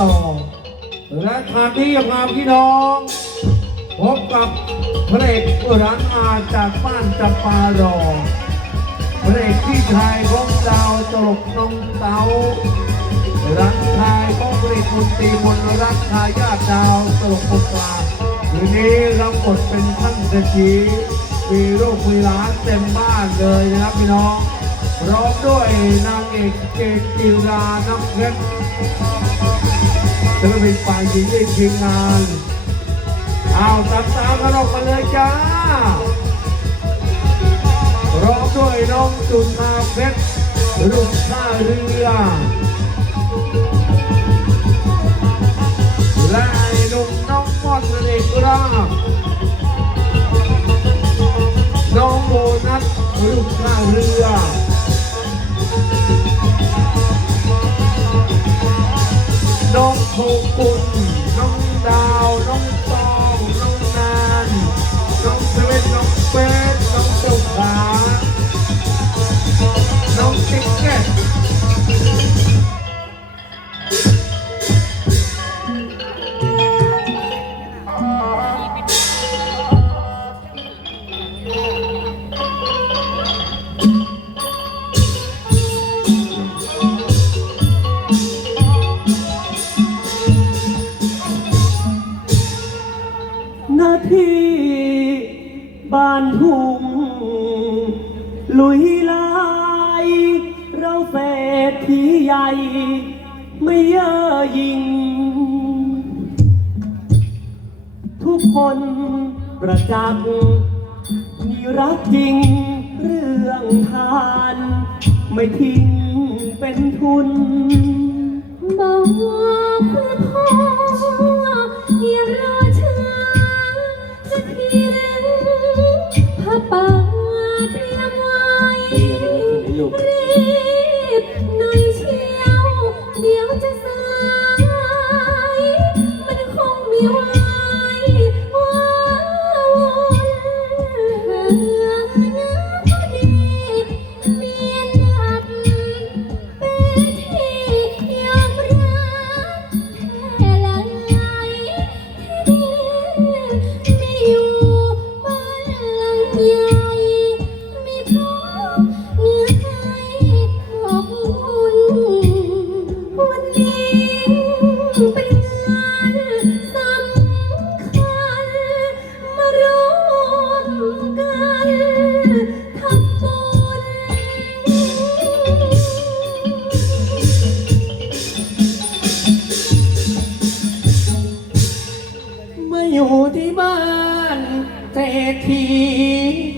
ต่อ และทางนี้ยังงามพี่น้อง พบกับพระเอกร้านอาจากบ้านจำปารอพระเอกที่ชายของดาวตลกนงเตารักชายของพระเอกคนตรีมนรักทายาทดาวตลกคนกลางคืนนี้รับบทเป็นท่านเศรษฐีมีลูกมีหลานเต็มบ้านเลยนะครับพี่น้อง ร้อมด้วยนางเอกเกณฑ์จิราน้ำเพชรศิลปินฝ่ายหญิงในทีมงานเอาตามตามกันออกมาเลยจ้าร้อมด้วยน้องจุนมาเพชรลูกท่าเรือและไอ้หนุ่มน้องม่อนนั่นเองครับน้องโบนัสลูกท่าเรือ น้องโชกุลน้องดาว น้องตองน้องนาน น้องเซเว่นน้องเฟสน้องเจ้าขาน้องติ๊กเก็ต ย่อหยิงทุกคนประจักษ์มีรักจริงเรื่องทาน ไม่ทิ้งเป็นทุนบอ เ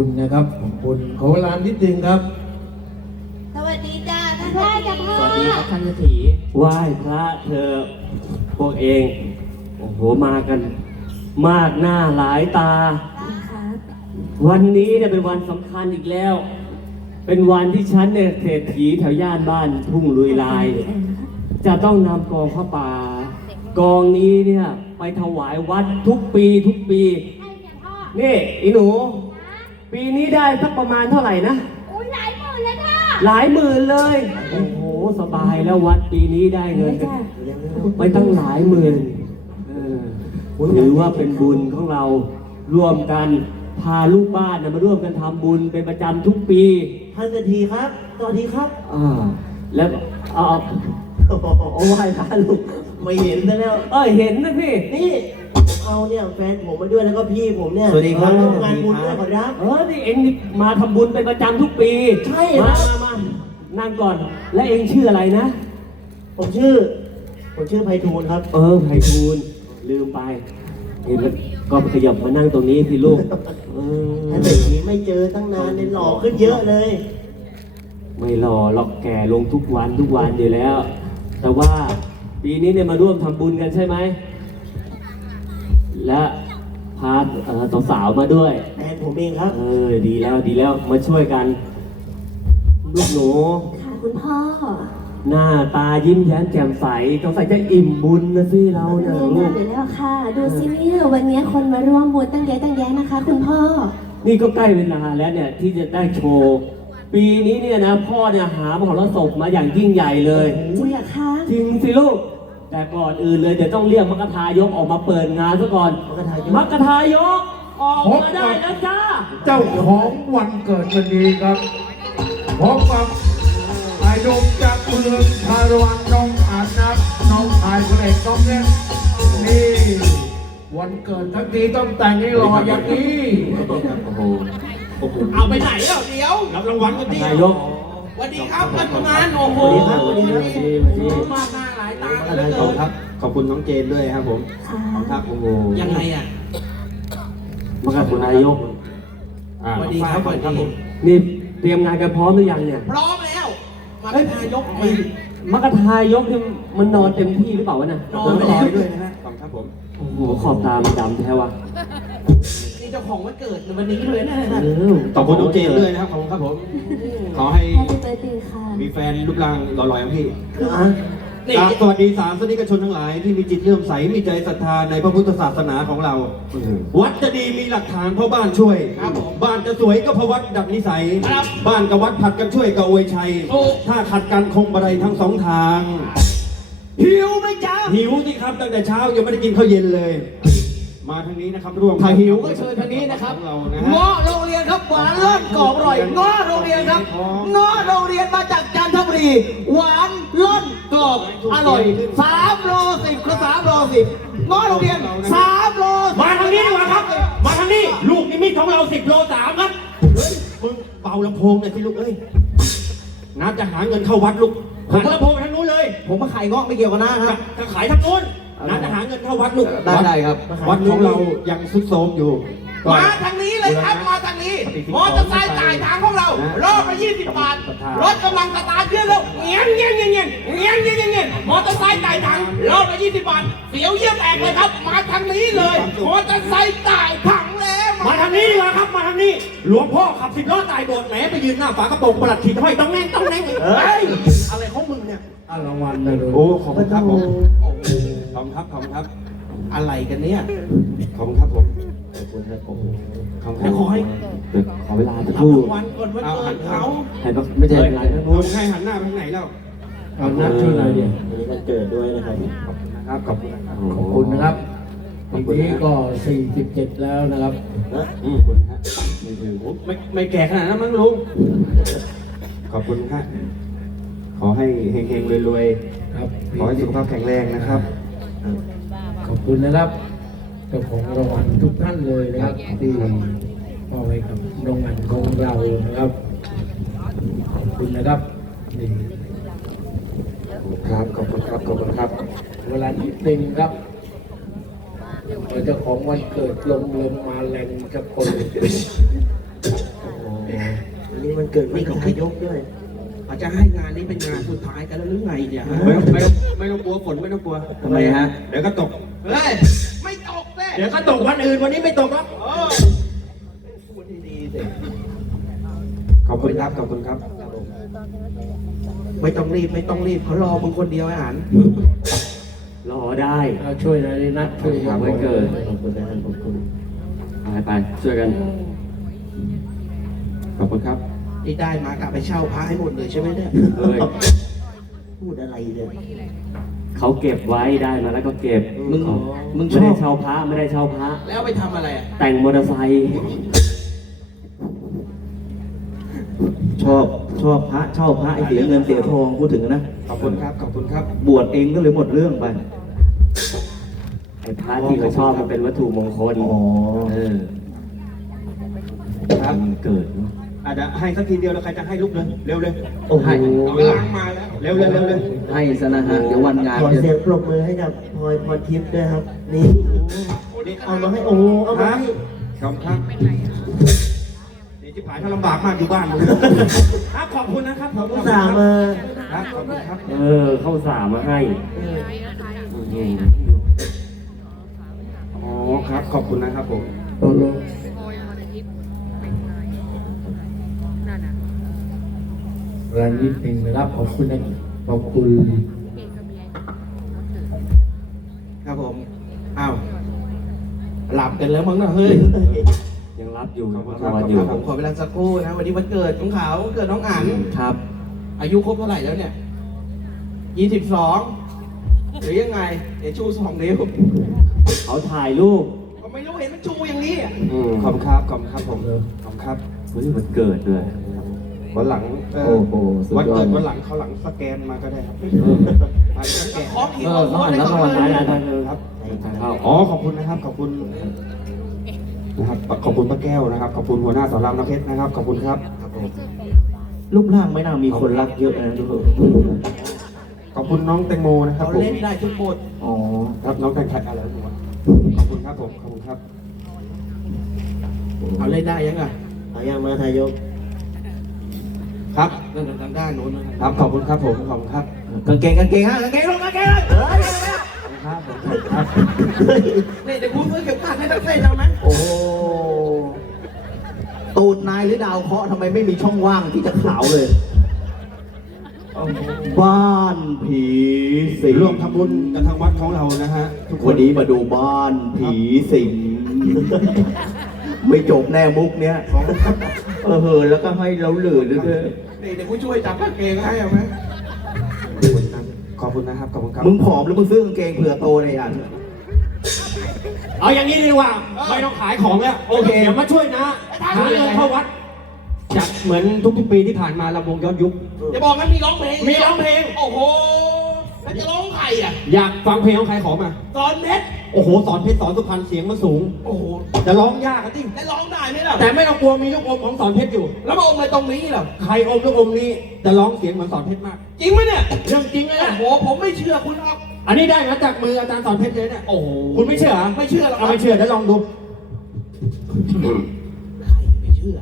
คุณนะครับ ขอบคุณขอเวลานิดนึงครับ สวัสดีจ้าท่านได้จ้ะพ่อสวัสดีครับท่านเศรษฐีไหว้พระเธอพวกเอง โอ้โหมากัน มากหน้าหลายตาครับวันนี้เนี่ยเป็นวันสำคัญอีกแล้ว เป็นวันที่ฉันเนี่ยเศรษฐีแถวย่านบ้านทุ่งลุยลาย จะต้องนำกองพระป่ากองนี้เนี่ยไปถวายวัดทุกปีทุกปี นี่อีหนู ปีนี้ได้สักประมาณเท่าไหร่นะอุ้ยหลายหมื่นเลยค่ะ หลายหมื่นเลย โอ้โห สบายแล้ววัดปีนี้ได้เงินกันไปตั้งหลายหมื่นเออถือว่าเป็นบุญของเราร่วมกันพาลูกบ้านนะมาร่วมกันทำบุญเป็นประจำทุกปี ท่านเศรษฐีครับสวัสดีครับอ่าแล้วเอาเอาเอาไหว้พระลูกไม่เห็นซะแล้ว เออเห็นนะพี่นี่ เอาเนี่ยแฟนผมมาด้วยแล้วก็พี่ผมเนี่ยสวัสดีครับ มาร่วมงานบุญด้วยขอรับ เออนี่เองนี่มาทำบุญเป็นประจำทุกปีใช่ครัมาบ มามานั่งก่อน และเองชื่ออะไรนะ ผมชื่อ ผมชื่อไพฑูรย์ครับ เออไพฑูรย์ลืมไปเห็นแล้วก็ขยับมานั่งตรงนี้สิลูกเออท่านเศรษฐีไม่เจอตั้งนานเลยหล่อขึ้นเยอะเลย ไม่รอหรอกแก่ลงทุกวันทุกวันอยู่แล้ว แต่ว่าปีนี้เนี่ยมาร่วมทำบุญกันใช่ไหม และพาเอ่อสาวๆมาด้วย แฟนผมเองครับ เออ ดีแล้วดีแล้วมาช่วยกัน ลูกหนู ค่ะคุณพ่อหน้าตายิ้มแย้มแจ่มใสสงสัยจะอิ่มบุญนะสิเราเนี่ยเรียนลูงานกอยู่แล้วค่ะ ดูสิเนี่ยวันนี้คนมาร่วมบุญตั้งเยอะตั้งแยะนะคะ คุณพ่อ นี่ก็ใกล้เวลาแล้วเนี่ยที่จะได้โชว์ ปีนี้เนี่ยนะ พ่อเนี่ยหามหรสพมาอย่างยิ่งใหญ่เลย จริงเหรอคะ จริงสิลูก แต่ก่อนอื่นเลยเดี๋ยวต้องเรียกมกทายกออกมาเปิดงานซะก่อนมกทายกมกทายกออกมาได้แล้วจ้า เจ้าของวันเกิดวันนี้ครับพบกับไอ้ดมจากเมืองชาละวันน้องอานับน้องชายพระเอกน้องเนี่ยนี่ วันเกิดทั้งทีต้องแต่งให้หล่ออย่างนี้เอาไปไหนอะเดี๋ยวรับรางวัลกันดินายกสวัสดีครับท่านประธานโอ้โหสวัสดีครับสวัสดีครับมากหน้าหลา ยตาเหลือขเกิอบนครับ ขอบคุณน้องเจนด้วยครับผมค่ะครับโอ้โหยังไงอะมกทายก อ่าสวัสดีครับสวัสดีครับผมนี่เตรียมงานกันพร้อมหรือยังเนี่ยพร้อมแล้ว มาเป็นนายกมามกทายกเนี่ยมันนอนเต็มที่หรือเปล่าวะน่ะนอนไปแล้วด้วยนะฮะขอบคุณครับผม โอ้โหขอบตามันดำแท้วะนี่เจ้าของวันเกิดในวันนี้เลยนะเออขอบคุณน้องเจนด้วยนะครับ ขอบคุณครับผม ขอให้ แฮปปี้เบิร์ดเดย์ค่ะมีแฟนรูปร่างหล่อๆอย่างพี่ อะ นี่ครับสวัสดีสามสนิกชนทั้งหลายที่มีจิตเลื่อมใสมีใจศรัทธาในพระพุทธศาสนาของเรา วัดจะดีมีหลักฐานเพราะบ้านช่วยครับผมบ้านจะสวยก็เพราะวัดดับนิสัย ครับบ้านกับวัดผัดกันช่วยกับอวยชัย ถูก ถ้าขัดกันคงบันไดทั้งสองทาง หิวไหมจ๊ะหิวสิครับตั้งแต่เช้ายังไม่ได้กินข้าวเย็นเลย มาทางนี้นะครับร่วมถ้าหิวก็เชิญทางนี้นะครับของเรานะเงาะฮะโรงเรียนครับหวานเลิศกรอบอร่อยเงาะโรงเรียนครับเงาะโรงเรียนมาจากจันท บุรี หวานเลิศกรอบอร่อยสามโลสิบคือสามโลสิบเงาะโรงเรียนสามโลมาทางนี้ดีกว่าครับ มาทางนี้ ลูกนิมิตของเราสิบโลสามครับ เฮ้ย มึงเป่าลำโพงหน่อยสิลูกเอ้ยน้าจะหาเงินเข้าวัดลูกหันลำโพงไปทางนู้นเลยผมมาขายเงาะไม่เกี่ยวกับน้าครับ จะขายทางนู้นน้าจะหาเงินเข้าวัดลูกได้ได้ครับ วัดของเรายังซุดโทรมอยู่มาทางนี้ เลยมาทางนี้มอเตอร์ไซค์จ่ายทางของเรารอบละ20 บาท รถกำลังสตาร์เครื่องล้เงี้ยเงี้ยเงี้ยเงี้ยเงี้ยเงี้ยเงี้ยมอเตอร์ไซค์จ่ายทางรอบละ20 บาทเสียวเยี่ยมแอกเลยครับ มาทางนี้เลยมอเตอร์ไซค์จ่ายถังแล้มาทางนี้ดีกว่าครับมาทางนี้ หลวงพ่อขับสิบล้อตายโดดแหมไปยืนหน้าฝากระโปรงประหลัดขีดห้อยต้องแน่งต้องแน่งเฮ้ยอะไรของมึงเนี่ยอารางวัลเลยโอ้ขอบคุณครับผมขอบคุณครับขอบคุณครับ อะไรกันเนี่ยขอบคุณครับผม อบคุณครับผมขอบคุณคเดี๋รัยวบขอให้เดี๋ยวขอเวลาจะรับพูดรางวัลก่อนวันเกิดเขาให้ปะไม่ใช่เวลาจะผพูดมให้หันหน้าไปทางไหนแล้วเอาหน้าชื่ออะไรเนี่ยวันนี้วันเกิดด้วยนะครับนะครับขอบคุณนะครับ ขอบคุณนะครับปีนี้ก็ 47 แล้วนะครับ อืมขอบคุณฮะไม่ถึงโอ้ไม่ไม่แก่ขนาดนั้นมั้งลุง ขอบคุณฮะขอให้เฮงๆรวยครับๆ ขอให้สุขภาพแข็งแรงนะครับ ขอบคุณนะครับ เจ้าของรางวัลทุกท่านเลยนะครับที่มอบให้กับโรงงานของเรานะครับขอบคุณนะครับนี่ครับขอบคุณครับขอบคุณครับ เวลานิดนึงครับเจ้าของวันเกิดลมลมมาแรงกับคนวันนี้วันเกิดไม่ของนายกด้วยอาจจะให้งานนี้เป็นงานสุดท้ายกันแล้วหรือไงเนี่ยฮะไม่ต้องไม่ต้องไม่ต้องกลัวฝนไม่ต้องกลัวทำไมฮะเดี๋ยวก็ตกเฮ้ยไม่ตกแน่ เดี๋ยวก็ตกวันอื่นวันนี้ไม่ตกแล้วเออพูดดีๆสิขอบคุณครับขอบคุณครับ ไม่ต้องรีบไม่ต้องรีบเขารอมึงคนเดียวไอ้อ่านรอได้เอาช่วยหน่อยดินัดช่วยอยากไว้เกิดขอบคุณนะขอบคุณไปไปช่วยกัน ขอบคุณครับที่ได้มากลับไปเช่าพระให้หมดเลยใช่ไหมเนี่ยเอ้ยพูดอะไรเนี่ย เขาเก็บไว้ได้มาแล้วก็เก็บมึงเขามึงชไม่อได้บเช่าพระไม่ได้เช่าพระ แล้วเอาไปทำอะไรอะแต่งมอเตอร์ไซค์ชอบชอบพระชอบพระไอ้เสียเงินเสียทองพูดถึงนะ ขอบคุณครับ ขอบคุณครับ บวชเองก็เลยหมดเรื่องไป ไอ้พระที่เขาชอบมันเป็นวัตถุมงคลอ๋อ เออครับ มันเกิดเนอะ อาจจะให้สักทีเดียวแล้วใครจะให้ลุกเลยเร็วเลยโอ้โหเอาไปล้างมาแล้วเร็วเลยเร็วเลยให้ซะนะฮะ เดี๋ยววันงานขอจะเสียงปรบมือให้กับพลอยพรทิพย์ด้วยครับ นี่เอามาให้โอ้โหเอามาให้ขอบคุณครับนี่จิ๋ผายเขาลำบากมากอยู่บ้านมึงครับขอบคุณนะครับขอบคุอุณตส่าห์มาครับขอบคุณครับเออเข้าสารมาให้เอออืมอ๋อครับ ขอบคุณนะครับผมตกลง รายนิดหนึ่งนะครับขอบคุณนะขอบคุณครับผมอ้าวหลับกันแล้วมั้งนะเฮ้ยยังรับอยู่ขอบคุณนครับอนขอบอคุยู่ณผมขอเวลาสักครู่นะวันนี้วันเกิดของเขาวันเกิดน้องอั๋นครับ อายุครบเท่าไหร่แล้วเนี่ยยี่สิบสองหรือยังไงเดี๋ยวชูสองนิ้วเขาถ่ายรูปก็ไม่รู้เห็นมันชูอย่างนี้อะอืมขอบคุณครับขอบคุณครับผมขอบคุณครับ เฮ้ยมันเกิดด้วย วันหลังเโอ้โหสุดวันยอเกิดดวันหลังเขาหลังสแกนมาก็ได้ครับเอออ่าสแกนขอขีดเออเขาอ่านแล้วก็วันนั้นนะเออครับเข้าอ๋อขอบคุณนะครับ ขอบคุณนะครับขอบคุณป้าแก้วนะครับ ขอบคุณหัวหน้าสอนรามน้ำเพชรนะครับ ขอบคุณครับครับผมรูปร่างไม่น่ามีคนรักเยอะนะทุกคนขอบคุณน้องแตงโมนะครับเขาผมเล่นได้ทุกบทอ๋อครับน้องแตงไทยอะไรวะขอบคุณครับผมขอบคุณครับเขาเล่นได้ยังไง เอายังมาทายกครับนั่นทางด้านโน้นนะครับขอบคุณครับผมขอบคุณครับกางเกงกางเกงฮะกางเกงลงกางเกงเลยเฮ้ยครับผมครับนี่เดี๋ยวคุณซื้อเข็มขัดให้ตั้งเส้นเอาไหมโอ้โหตูดนายหรือดาวเคราะห์ทำไมไม่มีช่องว่างที่จะขาวเลยบ้านผีสิงร่วมทำบุญกับทางวัดของเรานะฮะทุกควันนนี้มาดูบ้านผีสิง ไม่จบแน่มุกเนี้ยเออเหินแล้วก็ให้เราเหลือด้วยนี่เดี๋ยวคุณช่วยจับกางเกงให้เอาไหมขอบคุณนะครับ ขอบคุณครับ มึงผอมแล้วมึงซื้อกางเกงเผื่อโตในอันเอาอย่างนี้ดีกว่าไม่ต้องขายของแล้วโอเคเดี๋ยวมาช่วยนะหาเงินเข้าวัดจัดเหมือนทุกๆปีที่ผ่านมาลำวงย้อนยุคจะบอกนั้นมีร้องเพลงมีร้องเพลง โอ้โหแล้วจะร้ องใครอะ อยากฟังเพลงของใครขอมา ตอนเพชรโอ้โห สอนเพชรสอนสุพรรณเสียงมันสูง โอ้โหจะร้องยากอะจริงแล้วร้องได้ไหมล่ะแต่ไม่ต้องกลัวมีลูกอมของสอนเพชรอยู่ แล้วมาอมอะไรตรงนี้ล่ะใครอมลูกอมนี้จะร้องเสียงเหมือนสอนเพชรมาก จริงไหมเนี่ยเรื่องจริงเลยโอ้นะ โหผมไม่เชื่อคุณหรอกอันนี้ได้มาจากมืออาจารย์สอนเพชรเลยเนี่ย โอ้โห คุณไม่เชื่อเหรอไม่เชื่อหรอกคเอารับไม่เชื่อเดี๋ยวลองดู ไม่เชื่อ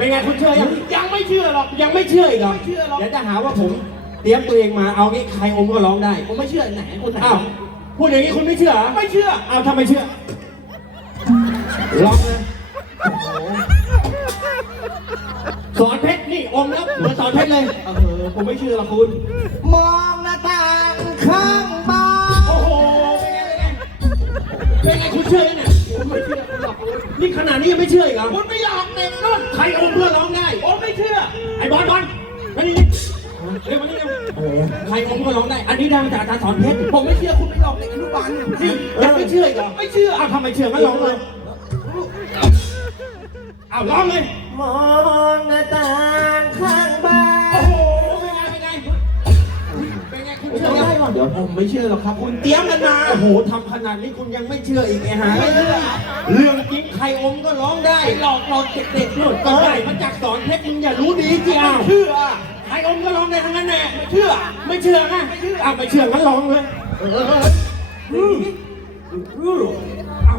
เลยเป็นไงคุณเชื่อยังยังไม่เชื่อหรอก ยังไม่เชื่ออีกเหรอไม่เชื่อหรอก เดี๋ยวจะหาว่าผมเตรียมตัวเองมาเอางี้ใครอมก็ร้องได้ผมไม่เชื่อไหนคุณไหนอ้าวพูดอย่างนี้คุณไม่เชื่อเหรอไม่เชื่ออ้าวทำไมเชื่อลองเลยสอนเพชรนี่อมแล้วเหมือนสอนเพชรเลยเออผมไม่เชื่อหรอกคุณ มองหน้าต่างข้างบ้านโอ้โหเป็นไงเป็นไงคุณเชื่อยังเนี่ยผม ไม่เชื่อคุณหรอกคุณนี่ขนาดนี้ยังไม่เชื่ออีกเหรอคุณไม่หลอกเด็กนู่นใครอมเพื่อร้องได้ ผมไม่เชื่อ ไอ้บอลบอลมานี่นี่เร็วมานี่เร็วอะไรอะใครอมก็ร้องได้ อันนี้ได้มาจากอาจารย์สอนเพชรผมไม่เชื่อคุณไม่หลอกเด็กอนุบาลนี่ยังไม่เชื่ออีกเหรอไม่เชื่ออ้าวทำไมเชื่องั้นร้องเลยอ้าวร้องเลย มองหน้าต่างข้างบ้าโอ้น คุณเชื่อยังเดี๋ยวผมไม่เชื่อหรอกครับ คุณเตรียมกันมาโอ้โหทำขนาดนี้คุณยังไม่เชื่ออีกไงฮะไม่เชื่อเรื่องจริงใครอมก็ร้องได้ไอ้หลอกหลอกเด็กๆนู่นก็ได้มาจากสอนเพชรมึงอย่ารู้ดีจริงอ้าวเชื่อใครอมก็ร้องได้ทั้งนั้นแน่ไม่เชื่อ ไม่เชื่อนะอ้าวไม่เชื่องั้นร้องเลยเอา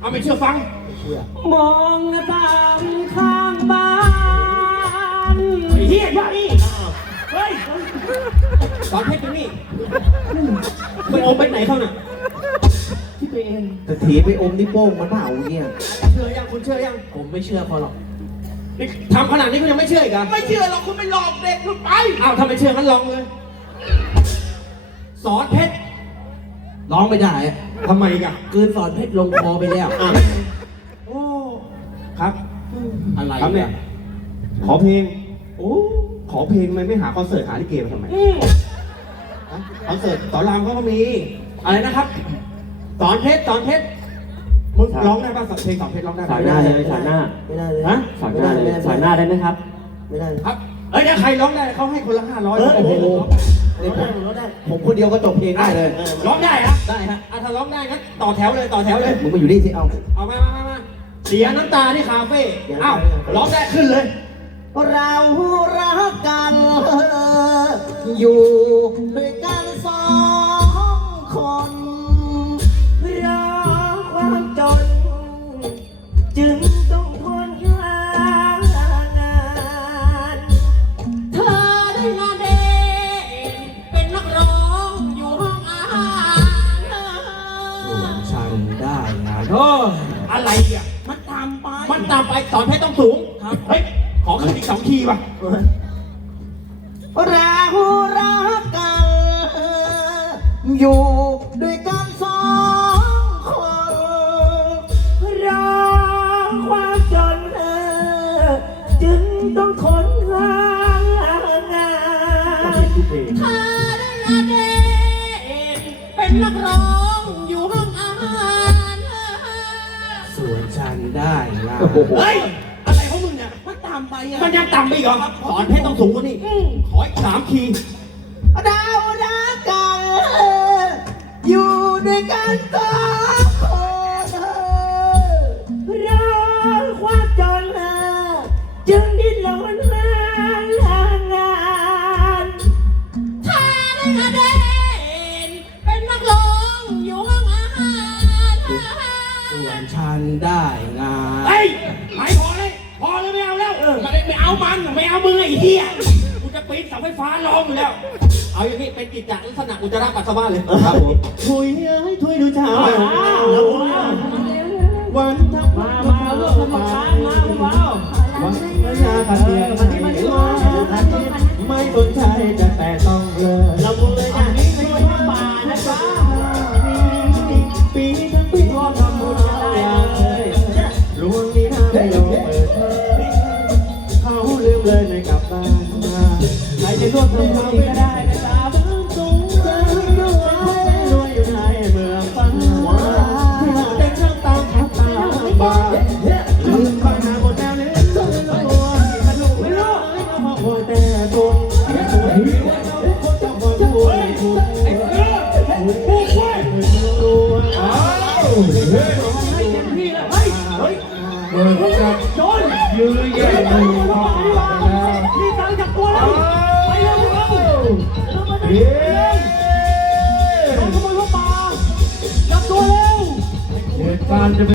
เอาไม่เชื่อฟังมองหน้าต่างข้างบ้านไอ้เฮียอย่างนี้เฮ้ย สอนเพชรอยู่นี่ไปอมไปไหนเขาน่ะที่ตัวเองแต่ถีไปอมที่โป้งมันเปล่าเนี่ยเชื่อยังคุณเชื่อยังผมไม่เชื่อพอหรอกนี่ทำขนาดนี้คุณยังไม่เชื่ออีกเหรอไม่เชื่อหรอกคุณไปหลอกเด็กคุณไปอ้าวถ้าไม่เชื่องั้นลองเลย สอนเพชรร้องไม่ได้อะทำไมอีกอะกลืนสอนเพชรลงคอไปแล้วอะโอ้ครับ อะไรครับเนี่ย ขอเพลง โอ้ ขอเพลงมันไม่หาคอนเสิร์ตหาลิเกมาทำไมฮะคอนเสิร์ตสอนรามเขาก็มี อะไรนะครับสอนเพชรสอนเพชรมึงร้องได้ป่ะสอนเพลงสอนเพชรร้องได้ปะสายหน้าเลยสายหน้าไม่ได้เลยฮะสายหน้าเลยสายหน้าได้ไหมครับ ไม่ได้ครับ เอ้ยถ้าใครร้องได้เขาให้คนละห้าร้อยเออโอ้โห เดี๋ยวผมผมคนเดียวก็จบเพลงได้เลยร้องได้ฮะได้ฮะอะถ้าร้องได้งั้นต่อแถวเลยต่อแถวเลย มึงมาอยู่นี่สิเอา เอามามามามาเสียน้ำตาที่คาเฟ่เดี๋ยวเอ้าร้องได้ขึ้นเลย เรารักกันอยู่ด้วยกันสองคนรักความจน จึงต้องทนหางานเธอได้งานเด่นเป็นนักร้องอยู่ห้องอาหารฉันได้งานโอ้อะไรอะ มันตามไป มันตามไปสอนเพชรต้องสูงครับเฮ้ย ขอขึ้นอีกสองทีว่ะเรารักกัน อยู่ด้วยกันสองคนรักความจนเธอจึงต้องทนหางานเธอได้งานเด่นเป็นนักร้องอยู่ห้องอาหารส่วนฉันได้งานโอ้โหเฮ้ย มันตามไปอะมันยังต่ำไปอีกเหรอสอนเพชรต้องสูงกว่านี้ขออีกสามทีเรารักกัน อยู่ด้วยกันสองคน มันไม่เอามึงไอ้เหี้ยกูจะปีนเสาไฟฟ้าร้องอยู่แล้ว เอาอย่างนี้เป็นกิจจลักษณะอุจจาระปัสสาวะเลยครับผม ถุยเอ้ยถุยดูเช้าวันทักมามาเลิกมาค้างมาเบาวันพยาคันเดียวมันที่มันว่าไม่สนใจจะแต่ต้องเลยเราบุญเลยนะ วมทำบุญก็ได้นะ